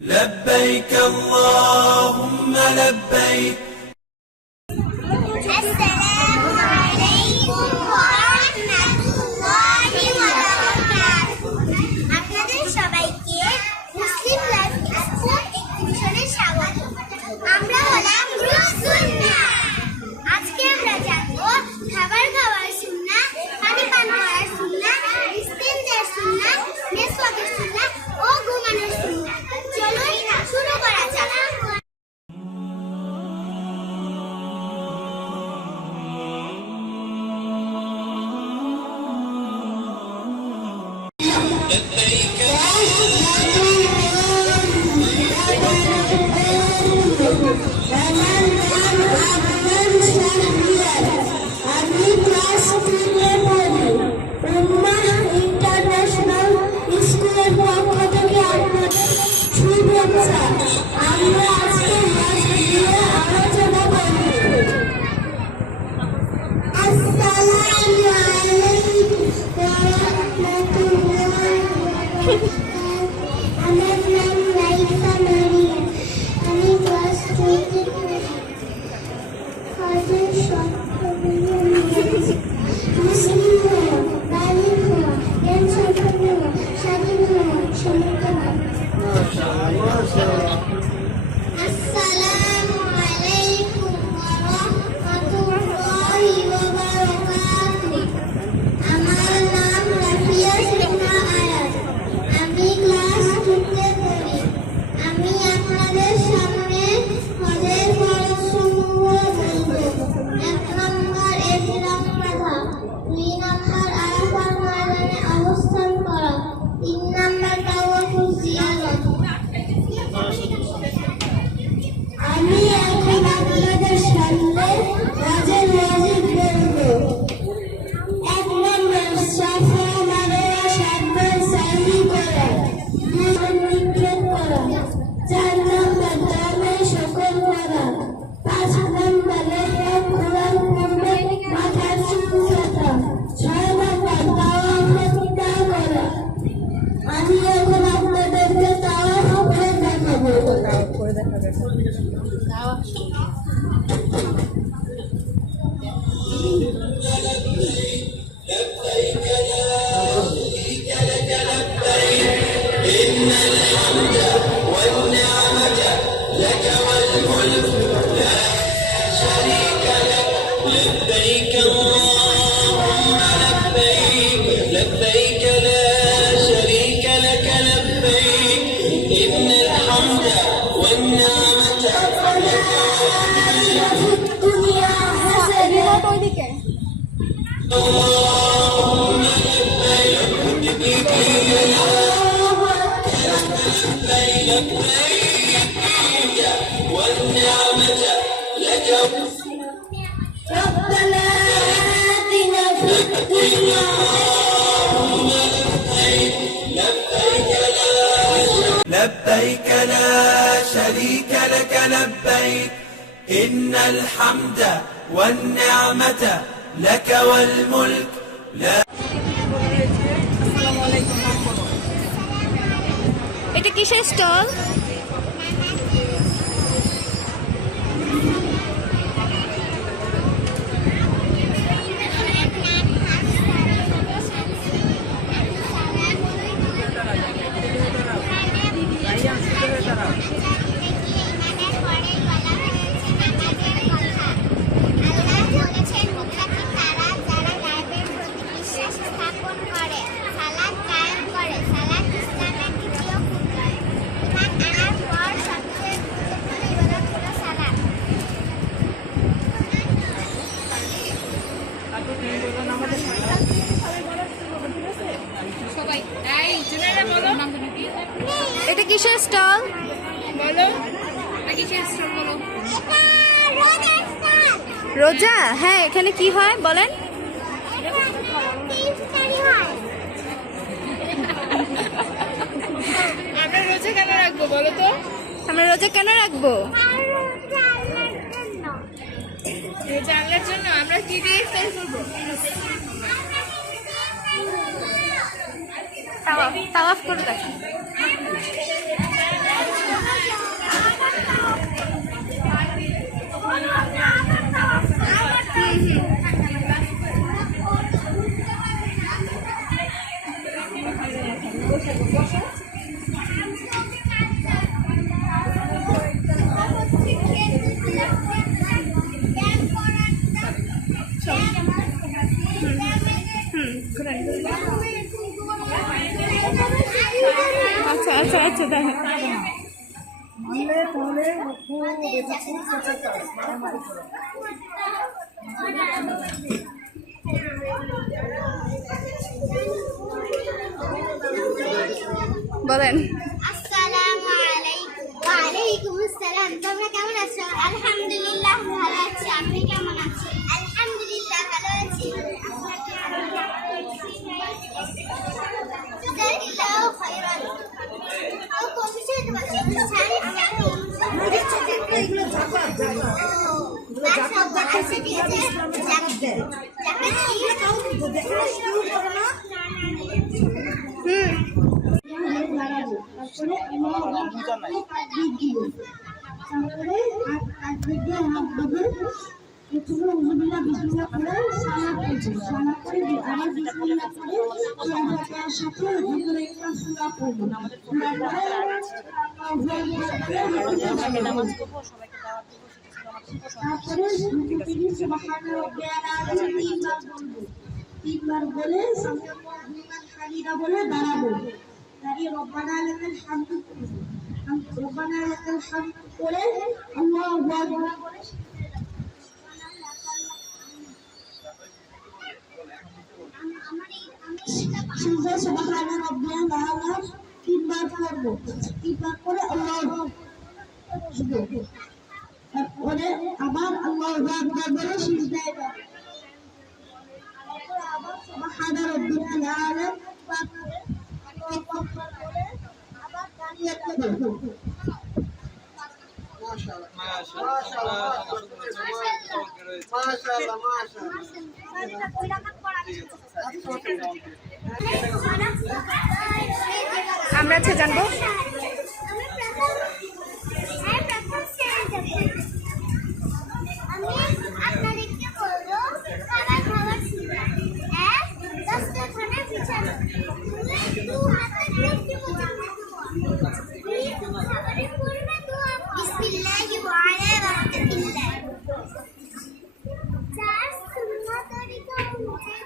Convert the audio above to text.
لبيك اللهم لبيك আসসালামু আলাইকুম ওয়া রাহমাতুল্লাহি ওয়া বারাকাতুহু। আপনাদের সবাইকে মুসলিম লাইফ স্কুল এক্সিবিশনে স্বাগত। আমরা হলাম গ্রুপ সুন্নাহ। আজকে আমরা জানবো খাবার খাওয়ার সুন্নাহ, পানি পান করার সুন্নাহ, ইস্তেঞ্জার সুন্নাহ, মেসওয়াকের সুন্নাহ ও ঘুমানোর সুন্নাহ। চলুন শুরু করা যাক। আমি ক্লাস 3-এ পড়ি। উম্মাহ ইন্টারন্যাশনাল স্কুলের পক্ষ থেকে আপনাদের শুভেচ্ছা। আমরা আজকে মাসে নিয়ে আলোচনা করব। আসসালামু আলাইকুম ওয়া রাহমাতুল্লাহি ওয়া বারাকাতুহু। আমার নাম লাইসা মারিয়া। আমি ক্লাস 2-তে পড়ি। ফজর সবগুলো মুসলিম হওয়া, বালিগ হওয়া, জ্ঞান সম্পন্ন হওয়া, স্বাধীন হওয়া, সমর্থ হওয়া। আসসালামু আলাইকুম ওয়া রাহমাতুল্লাহি ওয়া বারাকাতুহু। আমার নাম রাফিয়া সিনহা আয়াত। আমি ক্লাস 2-তে পড়ি। আমি আপনাদের সামনে হজের ফরজসমূহ বলবো। 1 নম্বর ইহরাম বাঁধা, 2 নম্বর আরাফার ময়দানে অবস্থান করা, 3 নম্বর তাওয়াফুল জিয়ারত। আমি এখন আপনাদের সামনে হজের ওয়াজিব বলবো। 1 নম্বর সাফা মারওয়া 7 বার সাই করা, 2 নম্বর নিয়ত করা, 4 নম্বর দমে শুকর করা, 5 নম্বর ইহরাম খোলার পূর্বে মাথার চুল কাটা, 6 নম্বর তাওয়াফ করা। আমি এখন আপনাদেরকে তাওয়াফ করে দেখাবো। لبيك اللهم لبيك لبيك لا شريك لك لبيك إن الحمد والنعمة لك দুনিয়া হাসানা اللهم لبيك لبيك والنعمة لك ربنا آتنا في الدنيا لبيك لا شريك لك لبيك إن الحمد والنعمة لك والملك لا এটা কিসের স্টল? এটা কিসের স্টল? রোজা? হ্যাঁ, এখানে কি হয় বলেন? আমরা রোজা কেন রাখবো বলো তো? আমরা রোজা কেন রাখবো? রোজা আল্লাহর জন্য। আমরা কি দিয়ে ইফতার করবো? তাওয়াফ করে দেখেন। আচ্ছা আচ্ছা আচ্ছা দেখো বলেন। আসসালামু আলাইকুম। ওয়ালাইকুম আসসালাম। তোমরা কেমন আছো? আলহামদুলিল্লাহ ভালো আছি। আপনি কেমন আছেন? আলহামদুলিল্লাহ ভালো আছি। জাযাকাল্লাহু খাইরান। ও কোন বিষয়ে তোমাকে বুঝাই? এগুলো জাকাত আছে ঠিক আছে। জাকাত কি? শুরু করো না। তিনবার বলে বলে দাঁড়াবো, দাঁড়িয়ে রব্বানা লাকাল হামদু রব্বানা লাকাল হামদু করে আল্লাহু আকবার বলে সিজদা সুবহানা রাব্বিয়াল আ'লা তিনবার করবো, তিনবার করে আল্লাহু আকবার, তারপরে আবার আল্লাহু আকবার বলে সিজদায় যাবো, আবার সুবহানা রাব্বিয়াল আ'লা আবার দাঁড়িয়ে থাকবো। মাশাআল্লাহ মাশাআল্লাহ মাশাআল্লাহ আমরা আজকে জানবো আপনাদেরকে বলবো খাবার খাওয়ার সময় দস্তরখানা বিছানো, বিসমিল্লাহি ওয়া আলা বারাকাতিল্লাহ। চার সুন্নাত তরিকা অনুযায়ী